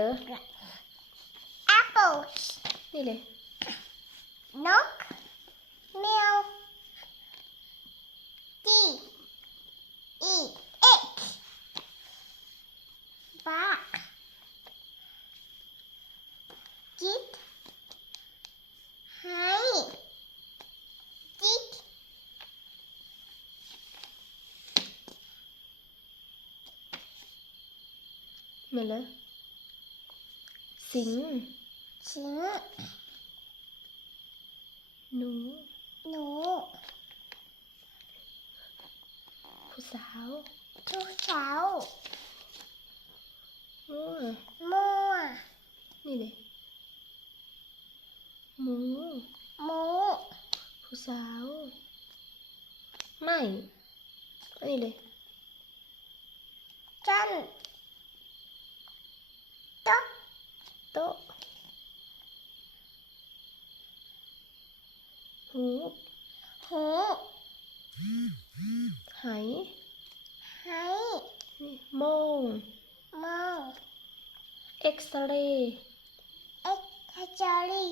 letter apples นี่เลย นกแมว D E X back จิตให้จิต ไม่เลยสิง สิง หนู หนู ผู้สาว ทุกเช้า มั่ว มั่ว นี่เลยหมู หมู ผู้สาวไม่อันนี้เลย จันต๊อก โต๊ะหู หู ไห ให้ นี่โมง มอง เอ็กซเรย์ เอ็กซ์จอรี่